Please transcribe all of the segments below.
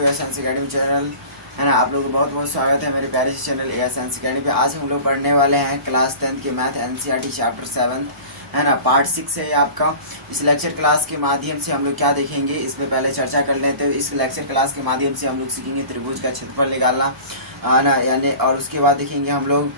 To a science academy channel, है ना। आप लोगों को बहुत बहुत स्वागत है मेरे प्यारे से चैनल ए साइंस अकेडमी पे। आज हम लोग पढ़ने वाले हैं क्लास 10 के मैथ एनसीईआरटी चैप्टर 7, है ना। पार्ट 6 है आपका। इस लेक्चर क्लास के माध्यम से हम लोग क्या देखेंगे, इसमें पहले चर्चा कर लेते हैं। इस लेक्चर क्लास के माध्यम से हम लोग सीखेंगे त्रिभुज का क्षेत्रफल निकालना, है ना, यानी, और उसके बाद देखेंगे हम लोग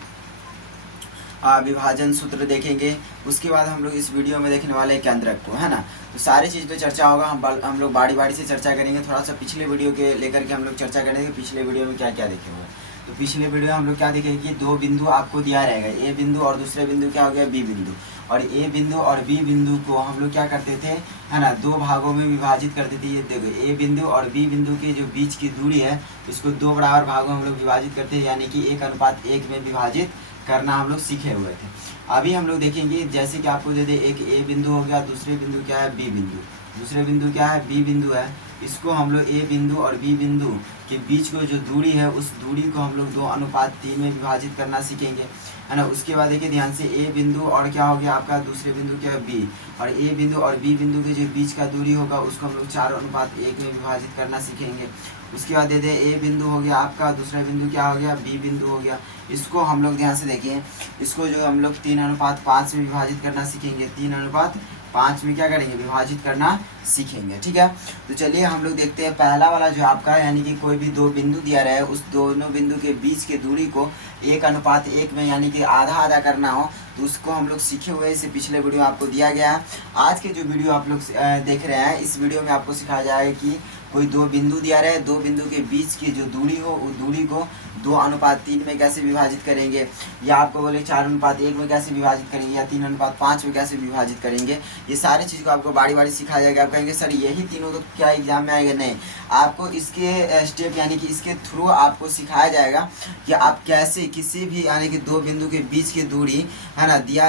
विभाजन सूत्र देखेंगे। उसके बाद हम लोग इस वीडियो में देखने वाले हैं केंद्रक को, है ना। तो सारी चीज़ पे चर्चा होगा। हम लोग बारी बारी से चर्चा करेंगे। थोड़ा सा पिछले वीडियो के लेकर के हम लोग चर्चा करेंगे, पिछले वीडियो में क्या क्या देखे हुए। तो पिछले वीडियो में हम लोग क्या देखेंगे कि दो बिंदु आपको दिया रहेगा, ए बिंदु और दूसरे बिंदु क्या हो गया, बी बिंदु। और ए बिंदु और बी बिंदु को हम लोग क्या करते थे, है ना, दो भागों में विभाजित करते थे। ये देखो, ए बिंदु और बी बिंदु के जो बीच की दूरी है इसको दो बराबर भागों में हम लोग विभाजित करते हैं, यानी कि 1:1 में विभाजित करना हम लोग सीखे हुए थे। अभी हम लोग देखेंगे, जैसे कि आपको दे दे, एक ए बिंदु हो गया, दूसरे बिंदु क्या है, बी बिंदु। दूसरे बिंदु क्या है, बी बिंदु है। इसको हम लोग ए बिंदु और बी बिंदु के बीच को जो दूरी है उस दूरी को हम लोग 2:3 में विभाजित करना सीखेंगे, है ना। उसके बाद देखिए ध्यान से, ए बिंदु और क्या हो गया आपका, दूसरे बिंदु क्या है, बी। और ए बिंदु और बी बिंदु के जो बीच का दूरी होगा उसको हम लोग 4:1 में विभाजित करना सीखेंगे। उसके बाद दे दे, ए बिंदु हो गया आपका, दूसरा बिंदु क्या हो गया, बी बिंदु हो गया। इसको हम लोग ध्यान से देखिए, इसको जो हम लोग 3:5 में विभाजित करना सीखेंगे। 3:5 में क्या करेंगे, विभाजित करना सीखेंगे, ठीक है। तो चलिए हम लोग देखते हैं पहला वाला जो आपका, यानी कि कोई भी दो बिंदु दिया रहे, उस दोनों बिंदु के बीच के दूरी को 1:1 में, यानी कि आधा आधा करना हो, तो उसको हम लोग सीखे हुए। इसे पिछले वीडियो आपको दिया गया है। आज के जो वीडियो आप लोग देख रहे हैं, इस वीडियो में आपको सिखाया जाएगा कि कोई दो बिंदु दिया रहे, दो बिंदु के बीच की जो दूरी हो उस दूरी को 2:3 में कैसे विभाजित करेंगे, या आपको बोले 4:1 में कैसे विभाजित करेंगे, या 3:5 में कैसे विभाजित करेंगे। ये सारी चीज़ को आपको बारी बारी सिखाया जाएगा। आप कहेंगे सर यही तीनों तो क्या एग्जाम में आएगा, नहीं, आपको इसके स्टेप यानी कि इसके थ्रू आपको सिखाया जाएगा कि आप कैसे किसी भी, यानी कि दो बिंदु के बीच की दूरी, है ना, दिया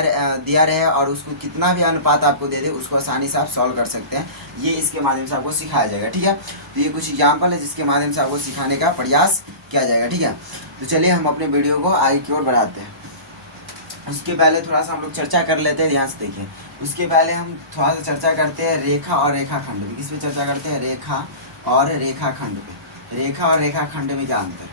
रहे और उसको कितना भी अनुपात आपको दे दे उसको आसानी से आप सॉल्व कर सकते हैं। ये इसके माध्यम से आपको सिखाया जाएगा, ठीक है। तो ये कुछ एग्जाम्पल है जिसके माध्यम से आपको सिखाने का प्रयास किया जाएगा, ठीक है। तो चलिए हम अपने वीडियो को आगे की ओर बढ़ाते हैं। उसके पहले थोड़ा सा हम लोग चर्चा कर लेते हैं, ध्यान से देखिए। उसके पहले हम थोड़ा सा चर्चा करते हैं रेखा और रेखाखंड पे। किस पे चर्चा करते हैं, रेखा और रेखाखंड पे। रेखा और रेखाखंड में क्या अंतर है,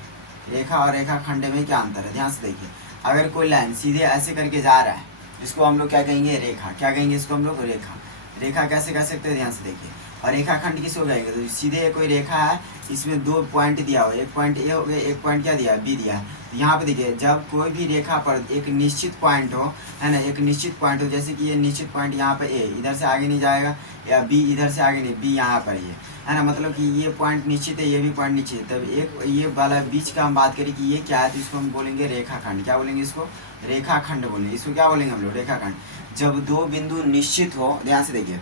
रेखा और रेखाखंड में क्या अंतर है, ध्यान से देखिए। अगर कोई लाइन सीधे ऐसे करके जा रहा है, इसको हम लोग क्या कहेंगे, रेखा। क्या कहेंगे इसको हम लोग, रेखा। रेखा कैसे कह सकते हैं, ध्यान से देखिए। और रेखाखंड किसको कहेंगे, तो सीधे कोई रेखा है, इसमें दो पॉइंट दिया हो, एक पॉइंट ए हो गया, एक पॉइंट क्या दिया है, बी दिया है। तो यहाँ पे देखिए, जब कोई भी रेखा पर एक निश्चित पॉइंट हो, है ना, एक निश्चित पॉइंट हो, जैसे कि ये निश्चित पॉइंट यहाँ पे ए इधर से आगे नहीं जाएगा, या बी इधर से आगे नहीं, बी यहाँ पर ही है ना, मतलब कि ये पॉइंट निश्चित है, ये भी पॉइंट निश्चित है। तब एक ये वाला बीच का हम बात करें कि ये क्या है, तो इसको हम बोलेंगे रेखाखंड। क्या बोलेंगे इसको, रेखाखंड बोलेंगे। इसको क्या बोलेंगे हम लोग, रेखाखंड। जब दो बिंदु निश्चित हो, ध्यान से देखिए,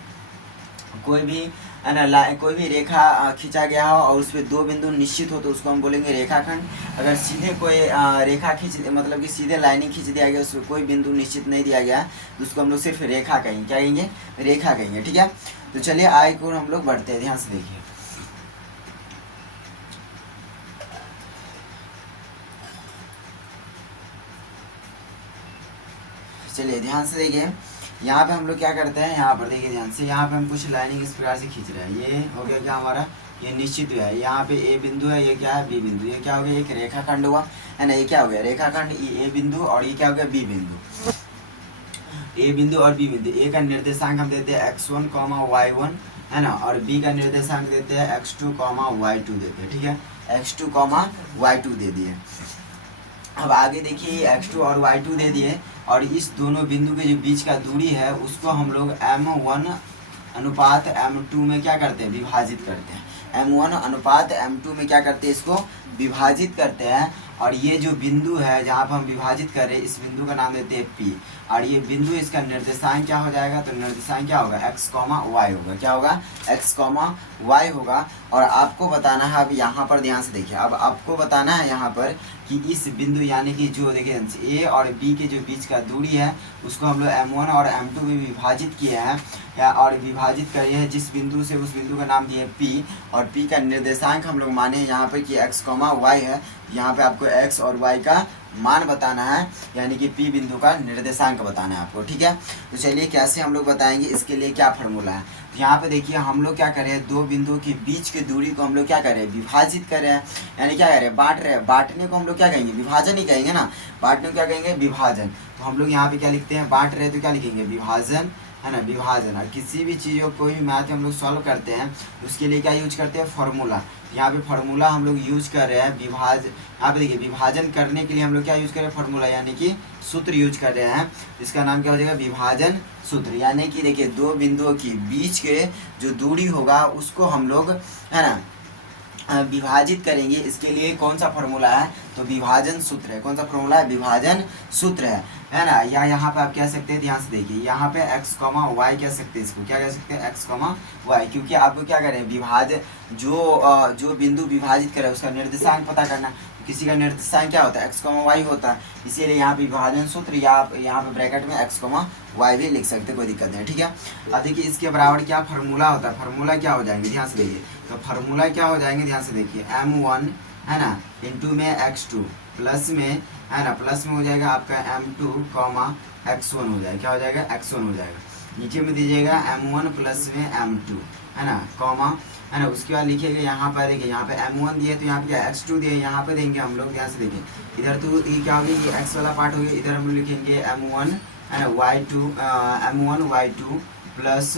कोई भी, है ना, कोई भी रेखा खींचा गया हो और उस पर दो बिंदु निश्चित हो तो उसको हम बोलेंगे रेखाखंड। अगर सीधे कोई रेखा खींच, मतलब कि सीधे लाइनिंग खींच दिया गया, उसमें कोई बिंदु निश्चित नहीं दिया गया तो उसको हम लोग सिर्फ रेखा कहेंगे। क्या कहेंगे, रेखा कहेंगे, ठीक है। तो चलिए आगे को हम लोग बढ़ते हैं, ध्यान से देखिए। चलिए ध्यान से देखिए, यहाँ पे हम लोग क्या करते हैं, यहाँ पर देखिए ध्यान से, यहाँ पे हम कुछ लाइनिंग इस प्रकार से खींच रहे हैं। ये हो गया क्या हमारा, ये निश्चित है। यहाँ पे ए बिंदु है, ये क्या है, बी बिंदु। ये क्या हो गया, एक रेखाखंड हुआ, है ना। ये क्या हो गया, रेखाखंड, ये ए बिंदु, और ये क्या हो गया, बी बिंदु। ए बिंदु और बी बिंदु, ए का निर्देशांक हम देते हैं x1, y1, है ना, और बी का निर्देशांक देते हैं x2, y2 देते हैं, ठीक है। x2, y2 दे दिए। अब आगे देखिए, x2 और y2 दे दिए, और इस दोनों बिंदु के जो बीच का दूरी है उसको हम लोग m1:m2 में क्या करते हैं, विभाजित करते हैं। m1:m2 में क्या करते हैं, इसको विभाजित करते हैं। और ये जो बिंदु है जहाँ पर हम विभाजित कर रहे हैं, इस बिंदु का नाम देते हैं P। और ये बिंदु, इसका निर्देशांक क्या हो जाएगा, तो निर्देशांक क्या होगा, x, y होगा। क्या होगा, x, y होगा। और आपको बताना है, अब यहाँ पर ध्यान से देखिए, अब आपको बताना है यहाँ पर कि इस बिंदु, यानी कि जो देखिए ए और बी के जो बीच का दूरी है उसको हम लोग m1 और m2 में विभाजित किए हैं, या और विभाजित करे हैं जिस बिंदु से उस बिंदु का नाम दिए P, और P का निर्देशांक हम लोग माने यहाँ पे कि x, y है। यहाँ पे आपको x और y का मान बताना है, यानी कि P बिंदु का निर्देशांक बताना है आपको, ठीक है। तो चलिए कैसे हम लोग बताएंगे, इसके लिए क्या फार्मूला है। तो यहाँ पे देखिए हम लोग क्या करें, दो बिंदुओं के बीच की दूरी को हम लोग क्या करें, विभाजित करें, यानी क्या करें, बांट रहे हैं। बांटने को हम लोग क्या कहेंगे, विभाजन ही कहेंगे ना। बांटने को क्या कहेंगे, विभाजन। तो हम लोग यहाँ पे क्या लिखते हैं, बांट रहे हैं तो क्या लिखेंगे, विभाजन, है ना, विभाजन। और किसी भी चीज़ को कोई भी मैथ हम लोग सॉल्व करते हैं उसके लिए क्या यूज करते हैं, फार्मूला। यहाँ पे फार्मूला हम लोग यूज कर रहे हैं यहाँ पे देखिए विभाजन करने के लिए हम लोग क्या यूज कर रहे हैं, फार्मूला, यानी कि सूत्र यूज कर रहे हैं। इसका नाम क्या हो जाएगा, विभाजन सूत्र। यानी कि देखिए दो बिंदुओं के बीच के जो दूरी होगा उसको हम लोग, है ना, विभाजित करेंगे। इसके लिए कौन सा फार्मूला है, तो विभाजन सूत्र है। कौन सा फार्मूला है, विभाजन सूत्र है ना। या यहाँ पे आप कह सकते हैं, ध्यान से देखिए, यहाँ पे x, y कह सकते हैं, इसको क्या कह सकते हैं, x, y, क्योंकि आपको क्या करें, विभाजन जो बिंदु विभाजित करे उसका निर्देशांक पता करना। किसी का निर्देशांक क्या होता है, x, y होता है, इसीलिए यहाँ पे विभाजन सूत्र, या आप यहाँ पे ब्रैकेट में x, y भी लिख सकते हैं, कोई दिक्कत नहीं, ठीक है। अब देखिए इसके बराबर क्या फार्मूला होता है, फार्मूला क्या हो जाएंगे, ध्यान से देखिए। तो फार्मूला क्या हो जाएंगे, ध्यान से देखिए, m1, है ना, इंटू में x2, प्लस में, है ना, प्लस में हो जाएगा आपका m2, x1 हो जाएगा, क्या हो जाएगा, x1 हो जाएगा। नीचे में दीजिएगा m1 प्लस में m2, है ना, कॉमा, है ना। उसके बाद लिखिएगा यहाँ पर, देखिए यहाँ पे m1 दिए तो यहाँ पे क्या x2 दिए, यहाँ पे देंगे हम लोग, ध्यान से देखिए। इधर तो ये क्या हो गया, ये x वाला पार्ट हो गया, इधर हम लोग लिखेंगे m1, है ना, m1 y2 प्लस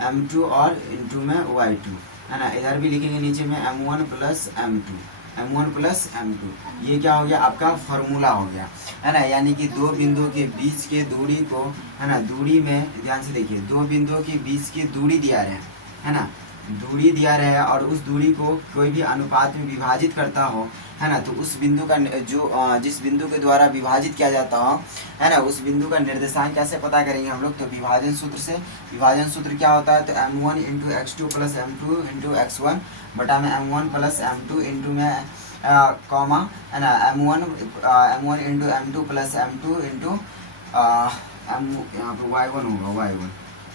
m2 और इंटू में y2, है ना। इधर भी लिखेंगे नीचे में m1 प्लस m2, ये क्या हो गया, आपका फार्मूला हो गया, है ना। यानी कि दो बिंदुओं के बीच के दूरी को, है ना, दूरी में ध्यान से देखिए, दो बिंदुओं के बीच की दूरी दिया रहे, है ना, दूरी दिया रहे, और उस दूरी को कोई भी अनुपात में विभाजित करता हो, है ना, तो उस बिंदु का जिस बिंदु के द्वारा विभाजित किया जाता हो, है ना, उस बिंदु का निर्देशांक कैसे पता करेंगे हम लोग, तो विभाजन सूत्र से। विभाजन सूत्र क्या होता है, तो m1 into x2 plus m2 into x1 बटा में m1 प्लस m2 इंटू में कॉमा, है ना, m1 into m2 plus m2 into यहाँ पर y1 होगा,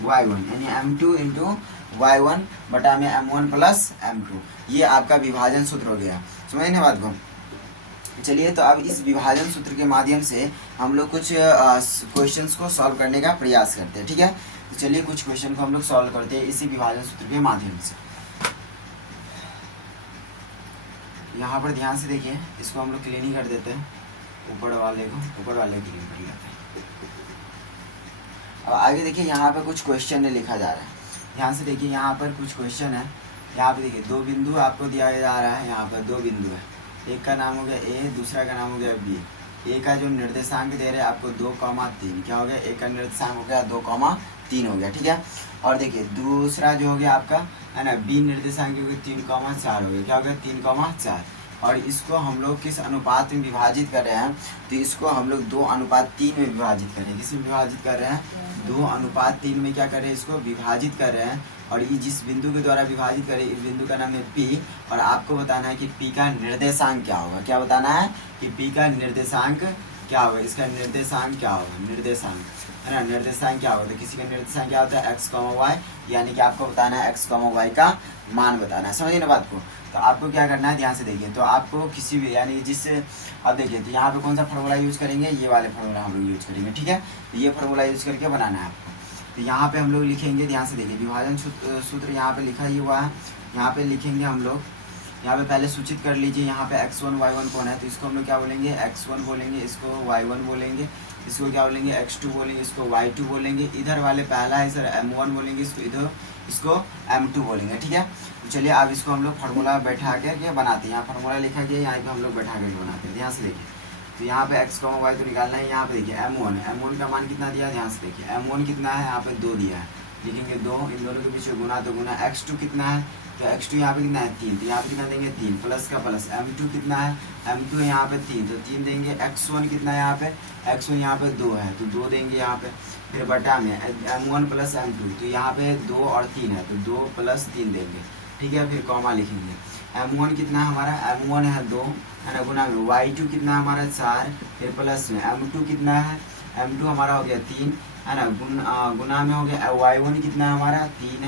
y1 यानी m2 इंटू y1 बटा में m1 प्लस m2। ये आपका विभाजन सूत्र हो गया, समझने बात को। चलिए तो अब इस विभाजन सूत्र के माध्यम से हम लोग कुछ क्वेश्चंस को सॉल्व करने का प्रयास करते हैं, ठीक है। तो चलिए कुछ क्वेश्चन को हम लोग सॉल्व करते हैं इसी विभाजन सूत्र के माध्यम से। यहाँ पर ध्यान से देखिए, इसको हम लोग क्लीन ही कर देते हैं, ऊपर वाले क्लीन कर लेते हैं। अब आगे देखिए यहाँ पर कुछ क्वेश्चन लिखा जा रहा है, ध्यान से देखिए, यहाँ पर कुछ क्वेश्चन है। यहाँ पे देखिए दो बिंदु आपको दिया जा रहा है, यहाँ पर दो बिंदु है, एक का नाम हो गया ए, दूसरा का नाम हो गया बी। ए का जो निर्देशांक दे रहे हैं आपको 2,3, क्या हो गया, ए का निर्देशांक हो गया 2,3 हो गया, ठीक है। और देखिए दूसरा जो हो गया आपका, है ना, बी निर्देशांक हो गया 3,4 हो गया, क्या हो गया, 3,4। और इसको हम लोग किस अनुपात में विभाजित कर रहे हैं, तो इसको हम लोग 2:3 में विभाजित कर रहे हैं। किसमें विभाजित कर रहे हैं, 2:3 में क्या कर रहे हैं, इसको विभाजित कर रहे हैं। और ये जिस बिंदु के द्वारा विभाजित करें, इस बिंदु का नाम है P, और आपको बताना है कि P का निर्देशांक क्या होगा। क्या बताना है कि P का निर्देशांक क्या होगा, इसका निर्देशांक क्या होगा, निर्देशांक, है ना, निर्देशांक क्या होगा। तो किसी का निर्देशांक क्या होता है, x, y, यानी कि आपको बताना है x, y का मान बताना है, समझिए ना बात को। तो आपको क्या करना है, ध्यान से देखिए। तो आपको किसी भी, यानी जिस, अब देखिए तो यहाँ पे कौन सा फार्मूला यूज़ करेंगे, ये वाले फार्मूला हम लोग यूज़ करेंगे, ठीक है। तो ये फार्मूला यूज़ करके बनाना है आपको। तो यहाँ पे हम लोग लिखेंगे, ध्यान से देखिए, विभाजन सूत्र यहाँ पे लिखा ही हुआ है। यहाँ पे लिखेंगे हम लोग, यहाँ पे पहले सूचित कर लीजिए, यहाँ पे x1 y1 कौन है, तो इसको हम लोग क्या बोलेंगे, x1 बोलेंगे, इसको y1 बोलेंगे, इसको क्या बोलेंगे, x2 बोलेंगे, इसको y2 बोलेंगे। इधर वाले पहला है सर m1 बोलेंगे, इसको इधर इसको m2 बोलेंगे, ठीक है। तो चलिए अब इसको हम लोग फार्मूला बैठा के बनाते हैं। यहाँ फार्मूला लिखा गया, यहाँ पे हम लोग बैठा के बनाते हैं, ध्यान से देखिए। तो यहाँ पे x, y तो निकालना है। यहाँ पे देखिए m1 का मान कितना दिया है, ध्यान से देखिए, m1 कितना है, यहाँ पे 2 दिया है, लिखेंगे 2, इन दोनों के बीच गुना, तो गुना x2 कितना है, तो x2 यहाँ पे कितना है 3, तो यहाँ पे कितना देंगे 3, प्लस का प्लस, m2 कितना है, m2 यहाँ पे 3, तो 3 देंगे। x1 कितना है, यहाँ पे x1 यहाँ पे 2 है, तो 2 देंगे यहाँ पे। फिर बटा में m1 प्लस m2, तो यहाँ पे 2 और 3 है, तो 2 प्लस 3 देंगे, ठीक है। फिर कॉमा लिखेंगे। m1 कितना है हमारा, m1 है 2, है ना, गुना में y2 कितना है हमारा 4, फिर प्लस में m2 कितना है, m2 हमारा हो गया 3, है ना, गुना में हो गया y1 कितना है हमारा 3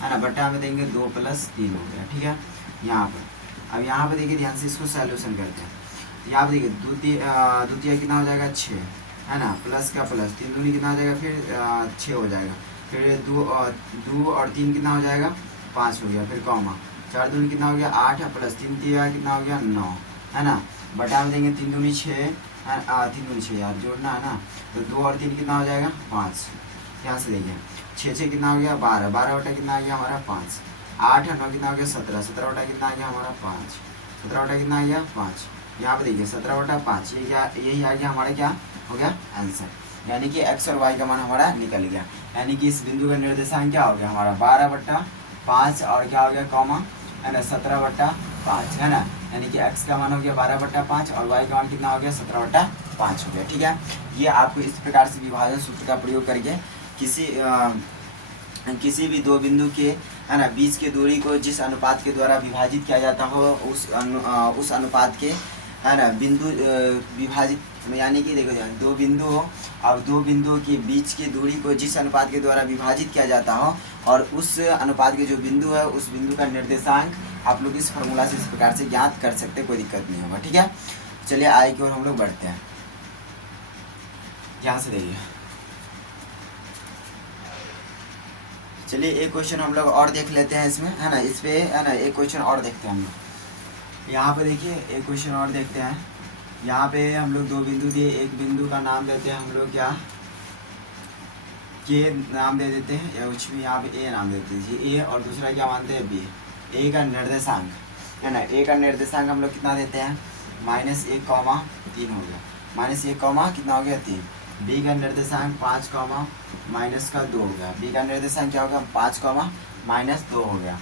है ना, बटा में देंगे 2 + 3 हो गया। ठीक है, यहाँ पर अब यहाँ पर देखिए ध्यान से इसको सॉल्यूशन करते हैं। यहाँ पर देखिए द्वितीय कितना हो जाएगा 6 है ना, प्लस का प्लस 3 दूनी कितना हो जाएगा फिर 6 हो जाएगा, फिर 2 और 3 कितना हो जाएगा 5 हो गया, फिर कॉमा 4 दूनी कितना हो गया 8 प्लस 3 कितना हो गया 9 है ना, बटा में देंगे 3 दूनी 6 3 दूनी 6 यार जोड़ना है ना, तो 2 और 3 कितना हो जाएगा 5। यहाँ से देखिए 6 कितना हो गया 12, 12 बटा कितना आ गया हमारा 5, 8 9 कितना हो गया 17, 17 बटा कितना आ गया हमारा 5, 17 बटा कितना आ गया 5। यहाँ पे देखिए 17 बटा 5 ये क्या, यही आ गया हमारा क्या हो गया आंसर, यानी कि x और y का मान हमारा निकल गया। यानी कि इस बिंदु का निर्देशांक क्या हो गया हमारा 12 बटा 5 और क्या हो गया कॉमा है ना 17 बटा 5 है ना, यानी कि x का मान हो गया 12 बटा 5 और y का मान कितना हो गया 17 बटा 5 हो गया। ठीक है, ये आपको इस प्रकार से विभाजन सूत्र का प्रयोग करके किसी भी दो बिंदु के है ना बीच की दूरी को जिस अनुपात के द्वारा विभाजित किया जाता हो उस अनुपात के है ना बिंदु विभाजित, यानी कि देखो दो बिंदु हो और दो बिंदुओं के बीच की दूरी को जिस अनुपात के द्वारा विभाजित किया जाता हो और उस अनुपात के जो बिंदु है उस बिंदु का निर्देशांक आप लोग इस फार्मूला से इस प्रकार से ज्ञात कर सकते हैं, कोई दिक्कत नहीं होगा। ठीक है, चलिए आगे की ओर हम लोग बढ़ते हैं। यहाँ से देखिए, चलिए एक क्वेश्चन हम लोग और देख लेते हैं इसमें है ना, इस पे है ना एक क्वेश्चन और देखते हैं हम लोग। यहाँ पे देखिए एक क्वेश्चन और देखते हैं। यहाँ पे हम लोग दो बिंदु दिए, एक बिंदु का नाम देते हैं हम लोग क्या के नाम दे देते हैं या कुछ भी, यहाँ पे ए नाम देते हैं ए, और दूसरा क्या मानते हैं बी। ए का निर्देशांक है ना, ए का निर्देशांक हम लोग कितना देते हैं -1, 3 हो गया, -1, कितना हो गया 3। बी का निर्देशांक 5, -2 हो गया, बी का निर्देशांक क्या होगा 5, -2 हो गया।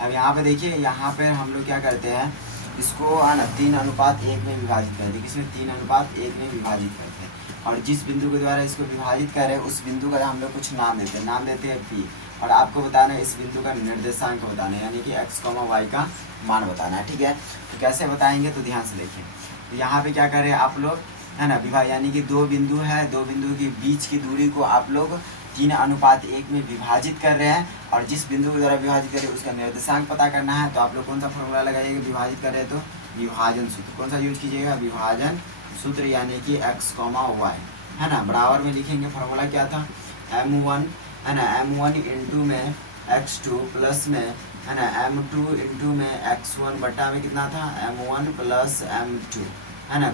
अब यहाँ पे देखिए, यहाँ पे हम लोग क्या करते हैं इसको है ना 3:1 में विभाजित करते हैं, किसमें 3:1 में विभाजित करते हैं, और जिस बिंदु के द्वारा इसको विभाजित कर रहे हैं उस बिंदु का हम लोग कुछ नाम देते हैं, नाम देते हैं पी, और आपको बताना है इस बिंदु का निर्देशांक बताना है, यानी कि x, y का मान बताना है। ठीक है, तो कैसे बताएंगे तो ध्यान से देखिए। तो यहाँ पे क्या कर रहे हैं आप लोग है ना विभाग, यानी कि दो बिंदु है, दो बिंदु के बीच की दूरी को आप लोग 3:1 में विभाजित कर रहे हैं, और जिस बिंदु के द्वारा विभाजित कर रहे हैं उसका निर्देशांक पता करना है। तो आप लोग कौन सा फॉर्मूला लगाइएगा, विभाजित कर रहे हैं तो विभाजन सूत्र कौन सा यूज कीजिएगा, विभाजन सूत्र, यानी कि x, y है ना। बराबर में लिखेंगे फॉर्मूला क्या था m1 है ना, m1 इंटू में x2 प्लस में है ना m2 इंटू में x1 बटा में कितना था m1 प्लस m2 है ना,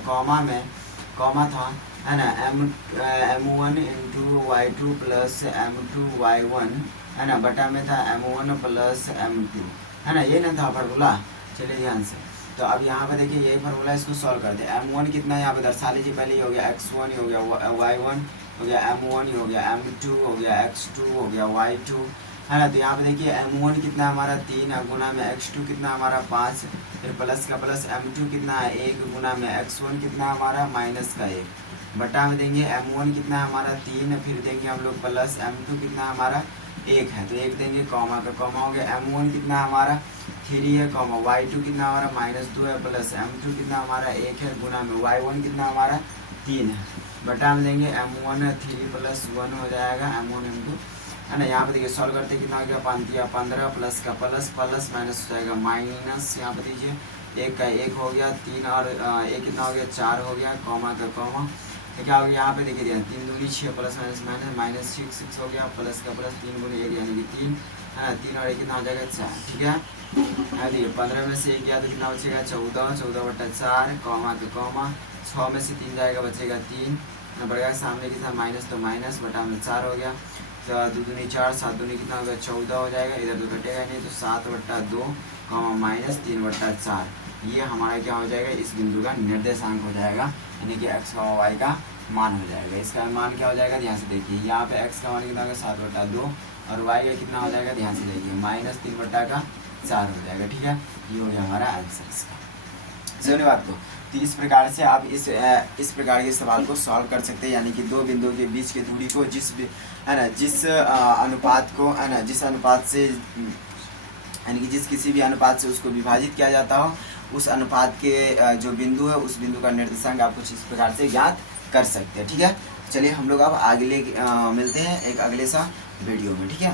कॉमा था है ना m1 into y2 plus m2 y1 है ना, बटा में था m1 प्लस m2 है ना, ये ना था फार्मूला। चलिए ध्यान से, तो अब यहाँ पे देखिए यही फार्मूला, इसको सॉल्व करते हैं। m1 कितना यहाँ पे दर्शा लीजिए, पहले हो गया x1 हो गया y1 हो गया m1 हो गया m2 हो गया x2 हो गया y2 है ना। तो यहाँ पे देखिए m1 कितना हमारा 3 गुना में x2 कितना हमारा 5, फिर प्लस का प्लस m2 कितना है 1 गुना में x1 कितना हमारा -1 बटा में देंगे m1 कितना हमारा 3, फिर देंगे हम लोग प्लस m2 कितना हमारा 1 है तो 1 देंगे, कॉमा का कॉमा हो गया, m1 कितना हमारा 3 है, कॉमा y2 कितना हमारा -2 है, प्लस m2 कितना हमारा 1 है, गुना में y1 कितना हमारा 3 है, बटा में देंगे m1 3 + 1 हो जाएगा m1 m2 है ना। यहाँ पे देखिए सॉल्व करते कितना हो गया 15 प्लस का प्लस प्लस माइनस हो जाएगा माइनस, यहाँ पे दीजिए 1 का 1 हो गया, 3 और 1 कितना हो गया 4 हो गया, कॉमा का कॉमा, तो क्या हो गया यहाँ पे देखिए 3 दूनी 6 प्लस माइनस -6 हो गया, प्लस का प्लस 3 गुनी 1 यानी कि 3 है ना, 3 और 1 कितना हो जाएगा 4। ठीक है, देखिए 15 में से 1 गया तो कितना बचेगा 14 बटा 4, कॉमा तो कॉमा, 6 में से 3 जाएगा बचेगा 3, बढ़ेगा सामने के साथ माइनस तो माइनस, बटा में 4 हो गया, 2 दूनी 4, 7 दूनी कितना हो गया 14 हो जाएगा, इधर तो घटेगा नहीं, तो 7 बटा 2 माइनस 3 बटा 4, ये हमारा क्या हो जाएगा इस बिंदु का निर्देशांक हो जाएगा, यानी कि x, y का मान हो जाएगा। इसका मान क्या हो जाएगा ध्यान से देखिए, यहाँ पे x का मान कितना होगा 7 बटा 2 और y का कितना हो जाएगा ध्यान से देखिए -3 बटा का 4 हो जाएगा। ठीक है, ये हो गया हमारा आंसर इसका। समझे बात को, तो इस प्रकार से आप इस प्रकार के सवाल को सॉल्व कर सकते हैं, यानी कि दो बिंदुओं के बीच की दूरी को जिस अनुपात को है ना जिस अनुपात से यानी कि जिस किसी भी अनुपात से उसको विभाजित किया जाता हो उस अनुपात के जो बिंदु है उस बिंदु का निर्देशांक आप कुछ इस प्रकार से ज्ञात कर सकते हैं। ठीक है, चलिए हम लोग अब अगले मिलते हैं एक अगले सा वीडियो में, ठीक है।